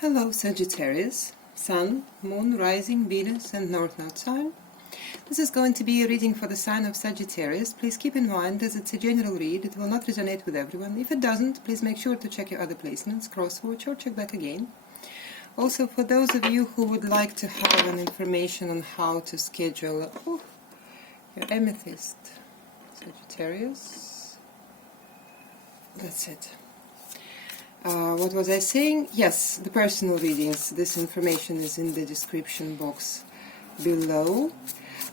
Hello Sagittarius, Sun, Moon, Rising, Venus and North Node sign. This is going to be a reading for the sign of Sagittarius. Please keep in mind that it's a general read, it will not resonate with everyone. If it doesn't, please make sure to check your other placements, cross-watch or check back again. Also, for those of you who would like to have an information on how to schedule your amethyst, Sagittarius, that's it. What was I saying? Yes, the personal readings. This information is in the description box below.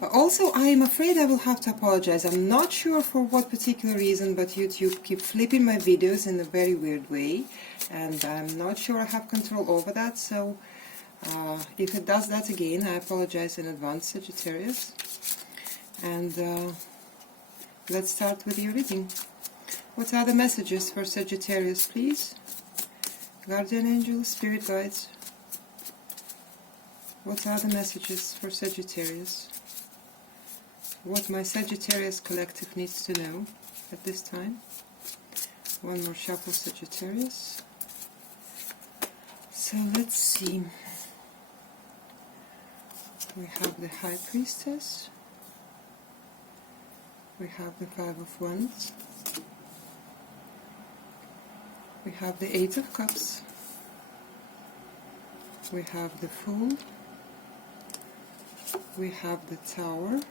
Also, I am afraid I will have to apologize. I'm not sure for what particular reason, but YouTube keep flipping my videos in a very weird way, and I'm not sure I have control over that, so if it does that again, I apologize in advance, Sagittarius. And let's start with your reading. What are the messages for Sagittarius, please? Guardian angels, spirit guides. What are the messages for Sagittarius? What my Sagittarius collective needs to know at this time. One more shuffle, Sagittarius. So let's see. We have the High Priestess. We have the Five of Wands. We have the Eight of Cups. We have the Fool. We have the Tower.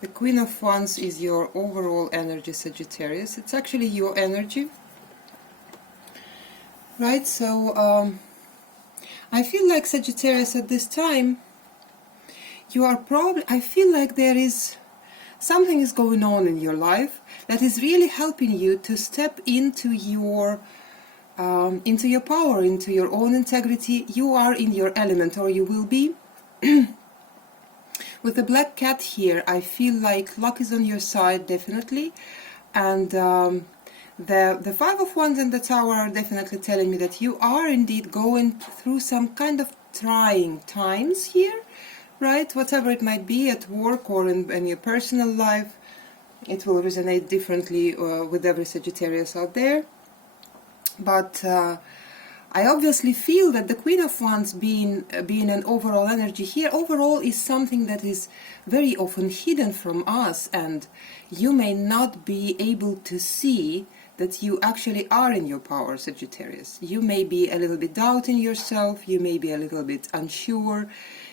The Queen of Wands is your overall energy, Sagittarius. It's actually your energy. Right, so I feel like Sagittarius at this time, you are probably, I feel like there is something is going on in your life that is really helping you to step into your power, into your own integrity. You are in your element, or you will be. With the black cat here, I feel like luck is on your side, definitely. And the Five of Wands and the Tower are definitely telling me that you are indeed going through some kind of trying times here. Right, whatever it might be at work or in your personal life, it will resonate differently with every Sagittarius out there. But I obviously feel that the Queen of Wands being an overall energy here, overall is something that is very often hidden from us, and you may not be able to see that you actually are in your power, Sagittarius. You may be a little bit doubting yourself, you may be a little bit unsure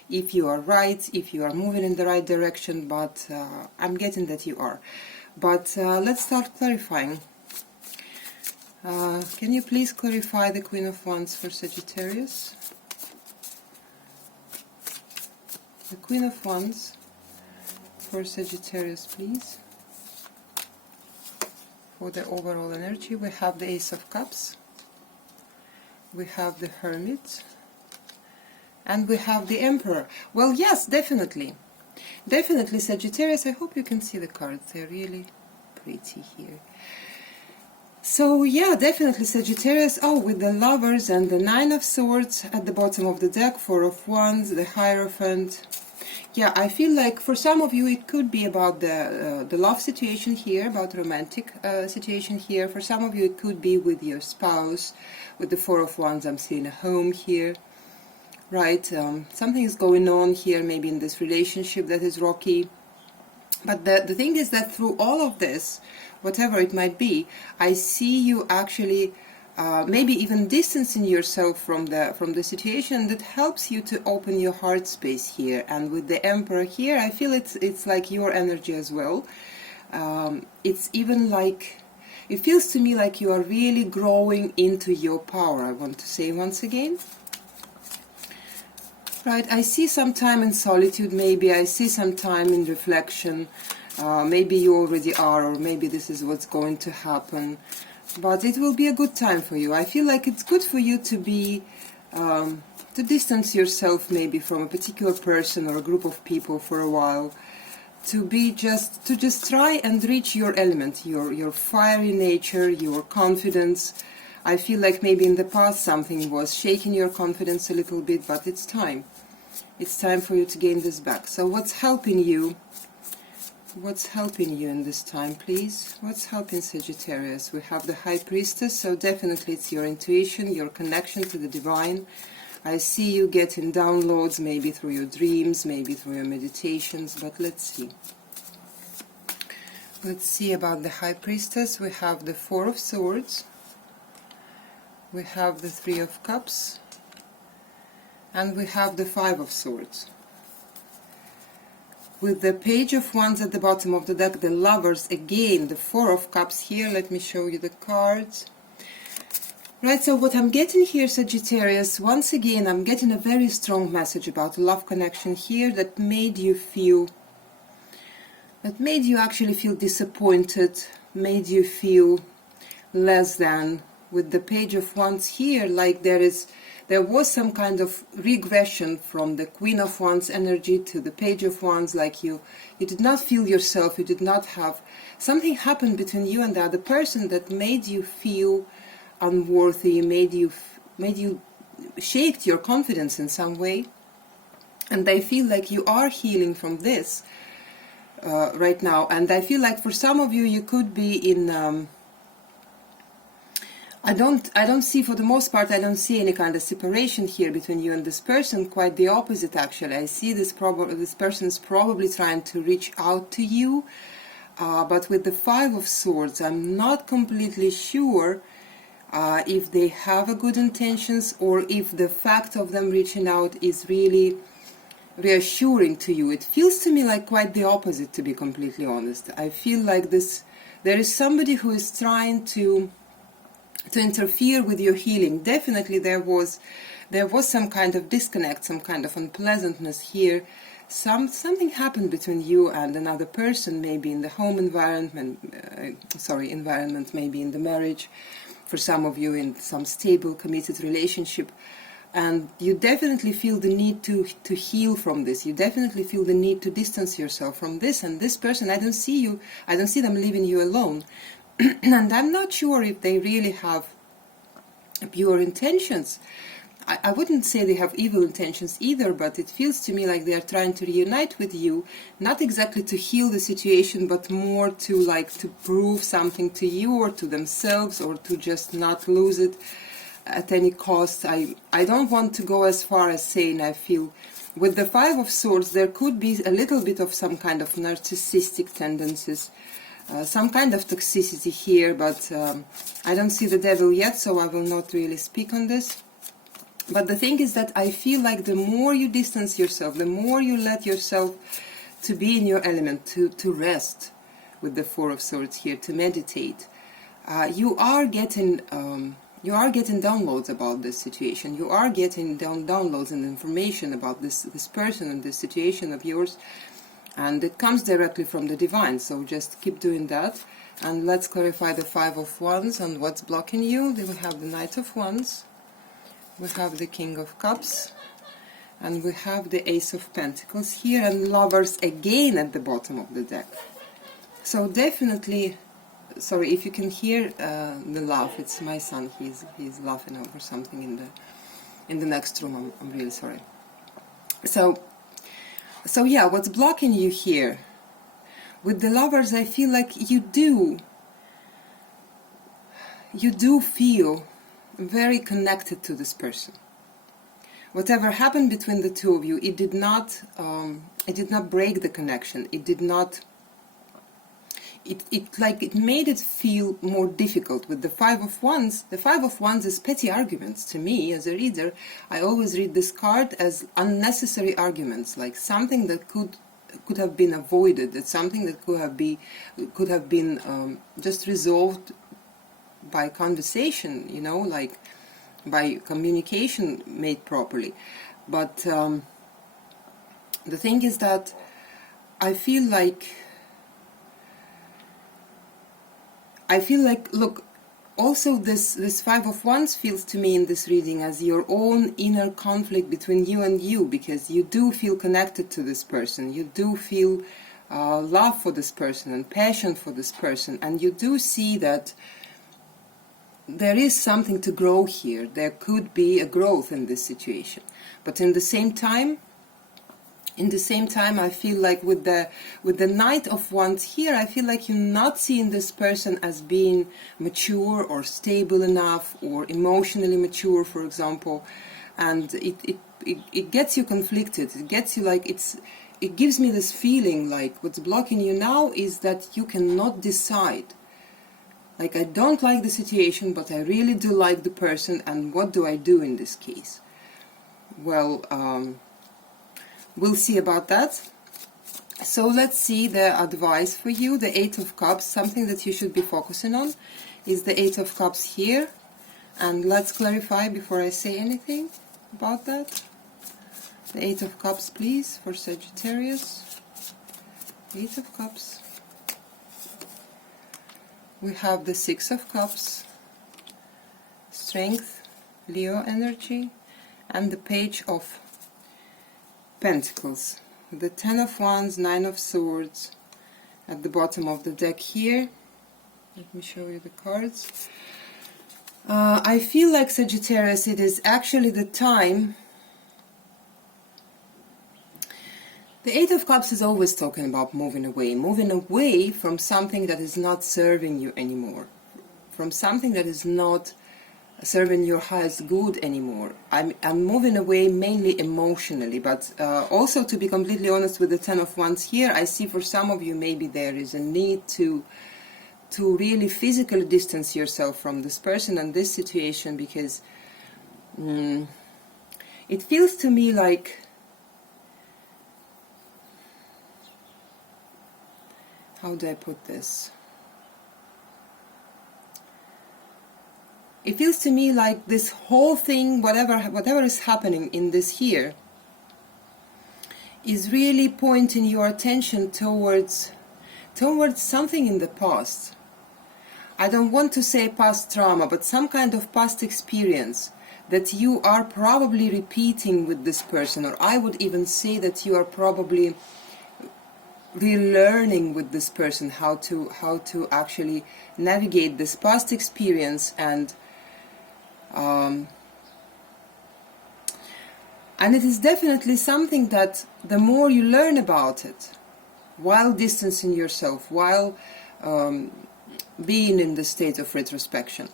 if you are right, if you are moving in the right direction, but I'm getting that you are. But let's start clarifying. Can you please clarify the Queen of Wands for Sagittarius? The Queen of Wands for Sagittarius, please. For the overall energy, we have the Ace of Cups, we have the Hermit, and we have the Emperor. Well, yes, definitely. Definitely, Sagittarius. I hope you can see the cards. They're really pretty here. So, yeah, definitely, Sagittarius. Oh, with the Lovers and the Nine of Swords at the bottom of the deck, Four of Wands, the Hierophant. Yeah, I feel like for some of you it could be about the love situation here, about romantic situation here. For some of you it could be with your spouse. With the Four of Wands, I'm seeing a home here. Right, something is going on here, maybe in this relationship that is rocky. But the thing is that through all of this, whatever it might be, I see you actually maybe even distancing yourself from the situation that helps you to open your heart space here. And with the Emperor here, I feel it's like your energy as well. It's even like, it feels to me like you are really growing into your power, I want to say once again. Right, I see some time in solitude, maybe I see some time in reflection, maybe you already are, or maybe this is what's going to happen, but it will be a good time for you. I feel like it's good for you to be, to distance yourself maybe from a particular person or a group of people for a while, to just try and reach your element, your fiery nature, your confidence. I feel like maybe in the past something was shaking your confidence a little bit, but it's time. It's time for you to gain this back. So what's helping you What's helping you in this time, please? What's helping Sagittarius? We have the High Priestess, so definitely it's your intuition, your connection to the divine. I see you getting downloads, maybe through your dreams, maybe through your meditations, but let's see. Let's see about the High Priestess. We have the Four of Swords, we have the Three of Cups, and we have the Five of Swords. With the Page of Wands at the bottom of the deck, the Lovers again, the Four of Cups here. Let me show you the cards. Right, so what I'm getting here, Sagittarius, once again, I'm getting a very strong message about a love connection here that made you actually feel disappointed, made you feel less than. With the Page of Wands here, like there was some kind of regression from the Queen of Wands energy to the Page of Wands, like you did not feel yourself, you did not have, something happened between you and the other person that made you feel unworthy, made you shaped your confidence in some way. And I feel like you are healing from this right now, and I feel like for some of you, you could be in I don't see, for the most part, I don't see any kind of separation here between you and this person. Quite the opposite, actually. I see this person is probably trying to reach out to you, but with the Five of Swords, I'm not completely sure if they have a good intentions, or if the fact of them reaching out is really reassuring to you. It feels to me like quite the opposite, to be completely honest. I feel like there is somebody who is trying to interfere with your healing. Definitely there was some kind of disconnect, some kind of unpleasantness here. Something happened between you and another person, maybe in the home environment, maybe in the marriage, for some of you in some stable, committed relationship. And you definitely feel the need to heal from this. You definitely feel the need to distance yourself from this. And this person, I don't see them leaving you alone. And I'm not sure if they really have pure intentions. I wouldn't say they have evil intentions either, but it feels to me like they are trying to reunite with you, not exactly to heal the situation, but more to prove something to you or to themselves, or to just not lose it at any cost. I don't want to go as far as saying, I feel with the Five of Swords there could be a little bit of some kind of narcissistic tendencies, some kind of toxicity here, but I don't see the devil yet, so I will not really speak on this. But the thing is that I feel like the more you distance yourself, the more you let yourself to be in your element, to rest with the Four of Swords here, to meditate, you are getting downloads about this situation. You are getting downloads and information about this person and this situation of yours. And it comes directly from the divine, so just keep doing that. And let's clarify the Five of Wands and what's blocking you. Then we have the Knight of Wands, we have the King of Cups, and we have the Ace of Pentacles here, and Lovers again at the bottom of the deck. So definitely, sorry if you can hear the laugh, it's my son, he's laughing over something in the next room. I'm really sorry. So yeah, what's blocking you here? With the Lovers, I feel like you do feel very connected to this person. Whatever happened between the two of you, it did not break the connection. It made it feel more difficult. With the Five of Wands, the Five of Wands is petty arguments. To me, as a reader, I always read this card as unnecessary arguments, like something that could have been avoided, that something that could have been just resolved by conversation, like by communication made properly. But the thing is that I feel like, look, also this Five of Wands feels to me in this reading as your own inner conflict between you and you, because you do feel connected to this person, you do feel love for this person and passion for this person, and you do see that there is something to grow here. There could be a growth in this situation. But in the same time, In the same time, I feel like with the Knight of Wands here, I feel like you're not seeing this person as being mature or stable enough or emotionally mature, for example, and it gets you conflicted. It gets you like it gives me this feeling like what's blocking you now is that you cannot decide. Like, I don't like the situation, but I really do like the person, and what do I do in this case? Well, we'll see about that. So let's see the advice for you. The Eight of Cups, something that you should be focusing on is the Eight of Cups here. And let's clarify before I say anything about that. The Eight of Cups, please, for Sagittarius. Eight of Cups. We have the Six of Cups, Strength, Leo energy, and the Page of Pentacles. The Ten of Wands, Nine of Swords at the bottom of the deck here. Let me show you the cards. I feel like, Sagittarius, it is actually the time. The Eight of Cups is always talking about moving away from something that is not serving you anymore, from something that is not serving your highest good anymore. I'm moving away mainly emotionally, but also, to be completely honest, with the Ten of Wands here, I see for some of you maybe there is a need to really physically distance yourself from this person and this situation, because it feels to me like how do I put this? It feels to me like this whole thing, whatever is happening in this here, is really pointing your attention towards something in the past. I don't want to say past trauma, but some kind of past experience that you are probably repeating with this person, or I would even say that you are probably relearning with this person how to actually navigate this past experience, and it is definitely something that the more you learn about it, while distancing yourself, while being in the state of retrospection,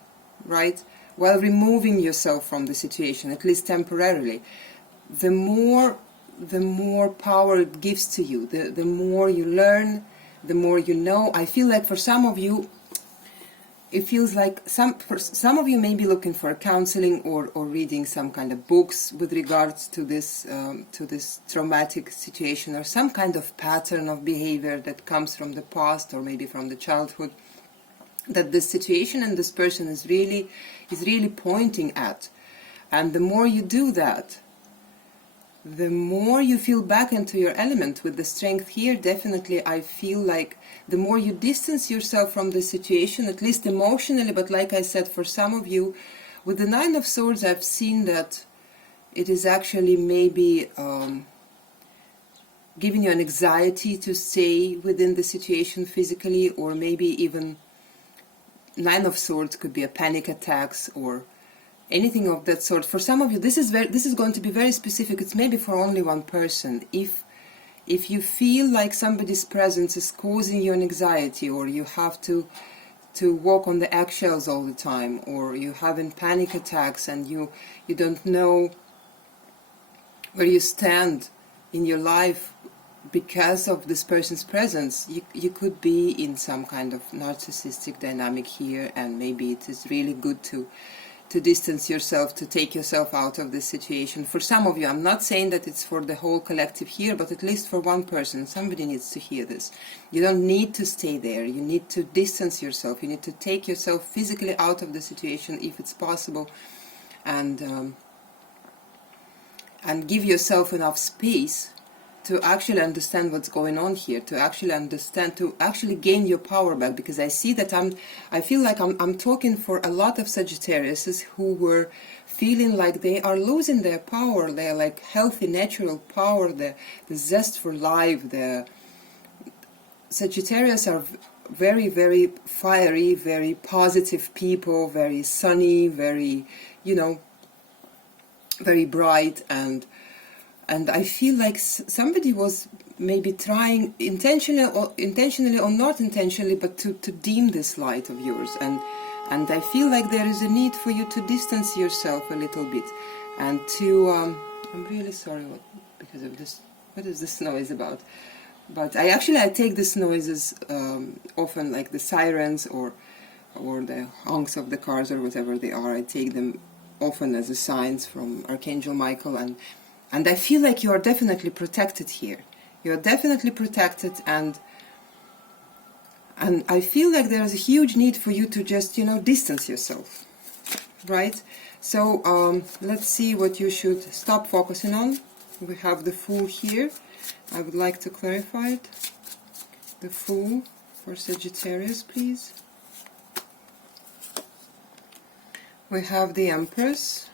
right? While removing yourself from the situation, at least temporarily, the more power it gives to you, the more you learn, the more you know. I feel like for some of you, it feels like for some of you may be looking for counseling or reading some kind of books with regards to this traumatic situation, or some kind of pattern of behavior that comes from the past or maybe from the childhood, that this situation and this person is really pointing at. And the more you do that, the more you feel back into your element. With the Strength here, definitely I feel like the more you distance yourself from the situation, at least emotionally, but like I said, for some of you, with the Nine of Swords, I've seen that it is actually maybe giving you an anxiety to stay within the situation physically, or maybe even Nine of Swords could be a panic attacks or anything of that sort. For some of you, this is going to be very specific. It's maybe for only one person. If you feel like somebody's presence is causing you an anxiety, or you have to walk on the eggshells all the time, or you're having panic attacks and you don't know where you stand in your life because of this person's presence, you could be in some kind of narcissistic dynamic here, and maybe it is really good to distance yourself, to take yourself out of this situation. For some of you, I'm not saying that it's for the whole collective here, but at least for one person, somebody needs to hear this. You don't need to stay there. You need to distance yourself. You need to take yourself physically out of the situation if it's possible, and give yourself enough space to actually understand what's going on here, to actually gain your power back. Because I see that I feel like I'm talking for a lot of Sagittariuses who were feeling like they are losing their power, their like healthy, natural power, the zest for life. The Sagittarius are very, very fiery, very positive people, very sunny, very, very bright, and and I feel like somebody was maybe trying intentionally or not intentionally, but to dim this light of yours, and I feel like there is a need for you to distance yourself a little bit, and to I'm really sorry because of this. What is this noise about? But I take this noises often, like the sirens or the honks of the cars or whatever they are. I take them often as a signs from Archangel Michael, and I feel like you are definitely protected here. You are definitely protected, and I feel like there is a huge need for you to just, distance yourself, right? So let's see what you should stop focusing on. We have the Fool here. I would like to clarify it. The Fool for Sagittarius, please. We have the Empress,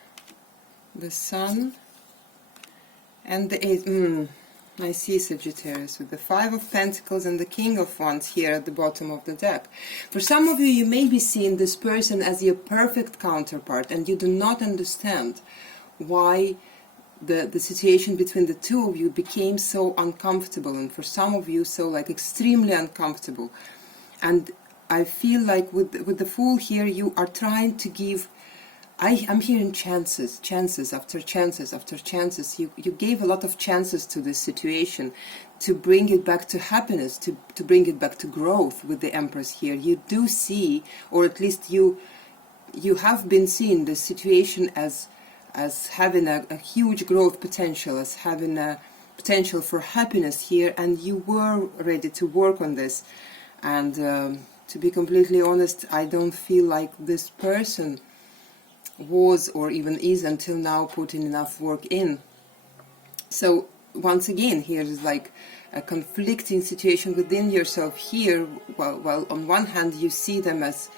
the Sun, and the Eight. I see Sagittarius with the Five of Pentacles and the King of Wands here at the bottom of the deck. For some of you, you may be seeing this person as your perfect counterpart, and you do not understand why the situation between the two of you became so uncomfortable, and for some of you so like extremely uncomfortable. And I feel like with the Fool here, you are trying to give, I'm hearing chances after chances after chances. You gave a lot of chances to this situation to bring it back to happiness, to bring it back to growth. With the Empress here, you do see, or at least you have been seeing this situation as having a huge growth potential, as having a potential for happiness here, and you were ready to work on this. And to be completely honest, I don't feel like this person was or even is until now putting enough work in. So once again, here is like a conflicting situation within yourself here. Well, on one hand you see them as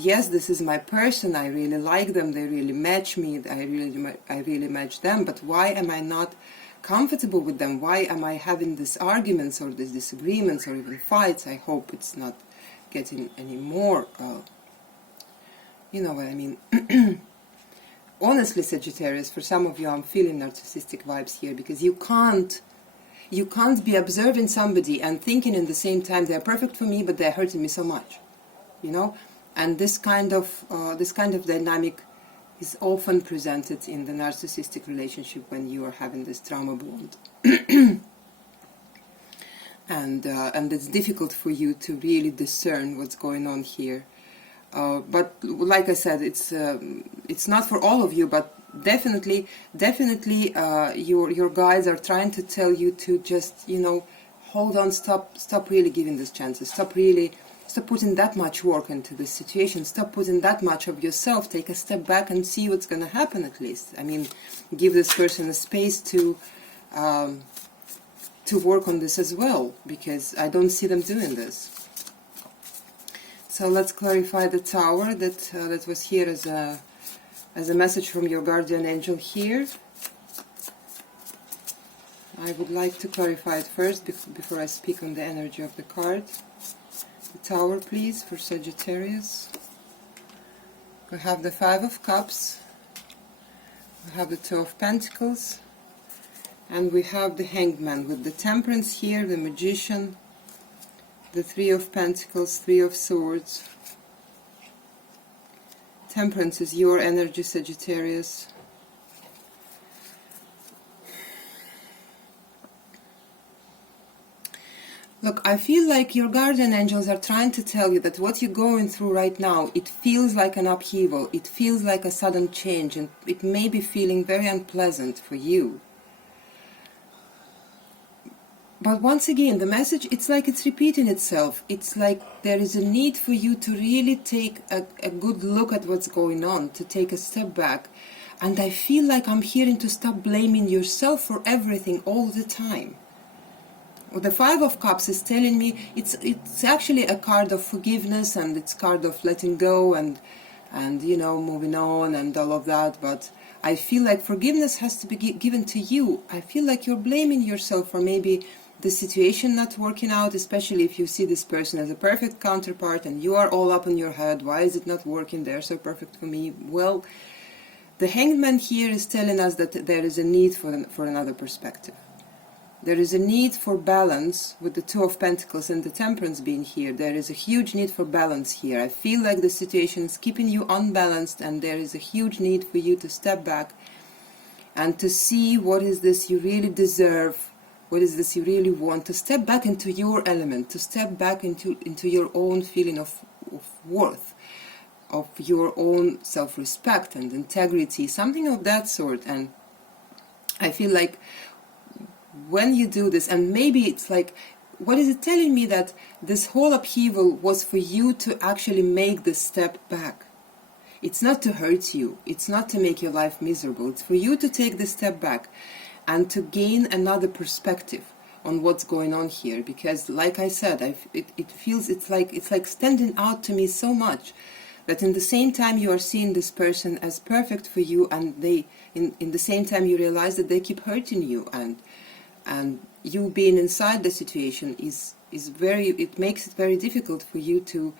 yes, this is my person, I really like them, they really match me, I really match them, but why am I not comfortable with them? Why am I having these arguments or these disagreements or even fights? I hope it's not getting any more you know what I mean. Honestly, Sagittarius, for some of you, I'm feeling narcissistic vibes here, because you can't be observing somebody and thinking in the same time they're perfect for me, but they're hurting me so much, And this kind of dynamic is often presented in the narcissistic relationship when you are having this trauma bond. And it's difficult for you to really discern what's going on here. But like I said, it's not for all of you, but definitely your guides are trying to tell you to just, hold on, stop really giving this chances, stop putting that much work into this situation, stop putting that much of yourself, take a step back and see what's going to happen at least. I mean, give this person a space to work on this as well, because I don't see them doing this. So let's clarify the Tower that was here as a message from your guardian angel here. I would like to clarify it first before I speak on the energy of the card. The Tower, please, for Sagittarius. We have the Five of Cups, we have the Two of Pentacles, and we have the Hanged Man with the Temperance here, the Magician, the Three of Pentacles, Three of Swords. Temperance is your energy, Sagittarius. Look, I feel like your guardian angels are trying to tell you that what you're going through right now, it feels like an upheaval, it feels like a sudden change, and it may be feeling very unpleasant for you. But once again, the message, it's like it's repeating itself. It's like there is a need for you to really take a good look at what's going on, to take a step back. And I feel like I'm hearing to stop blaming yourself for everything all the time. The Five of Cups is telling me it's actually a card of forgiveness, and it's a card of letting go and moving on and all of that. But I feel like forgiveness has to be given to you. I feel like you're blaming yourself for maybe the situation not working out, especially if you see this person as a perfect counterpart and you are all up in your head. Why is it not working? They're so perfect for me. Well, The Hanged Man here is telling us that there is a need for another perspective. There is a need for balance with the Two of Pentacles and the Temperance being here. There is a huge need for balance here. I feel like the situation is keeping you unbalanced, and there is a huge need for you to step back and to see what is this you really deserve, what is this you really want, to step back into your element, to step back into your own feeling of worth, of your own self-respect and integrity, something of that sort. And I feel like when you do this, and maybe it's like, what is it telling me? That this whole upheaval was for you to actually make the step back. It's not to hurt you, it's not to make your life miserable, it's for you to take the step back and to gain another perspective on what's going on here. Because like I said, it feels, it's like standing out to me so much, that in the same time you are seeing this person as perfect for you, and they in the same time you realize that they keep hurting you, and you being inside the situation is very, it makes it very difficult for you to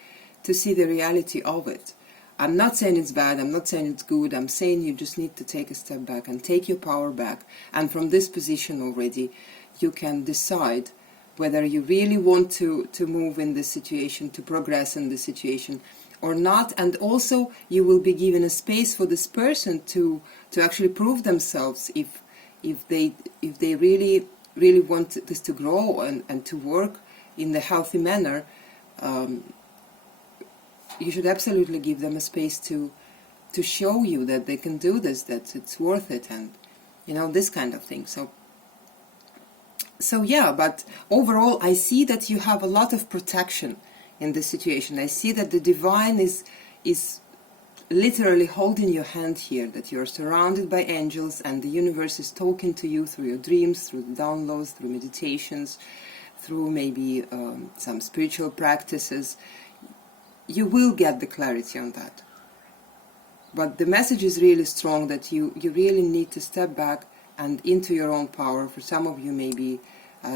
see the reality of it. I'm not saying it's bad, I'm not saying it's good, I'm saying you just need to take a step back and take your power back. And from this position already, you can decide whether you really want to move in this situation, to progress in this situation or not. And also you will be given a space for this person to actually prove themselves if they really want this to grow and to work in a healthy manner. You should absolutely give them a space to show you that they can do this, that it's worth it, and this kind of thing. So yeah, but overall I see that you have a lot of protection in this situation. I see that the divine is literally holding your hand here, that you're surrounded by angels, and the universe is talking to you through your dreams, through the downloads, through meditations, through maybe some spiritual practices. You will get the clarity on that. But the message is really strong, that you really need to step back and into your own power. For some of you, maybe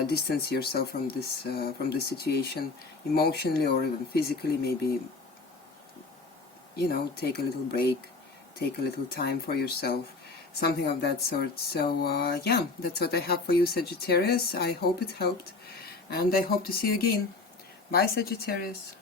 distance yourself from this situation emotionally or even physically. Maybe take a little break, take a little time for yourself, something of that sort. So yeah, that's what I have for you, Sagittarius. I hope it helped, and I hope to see you again. Bye, Sagittarius.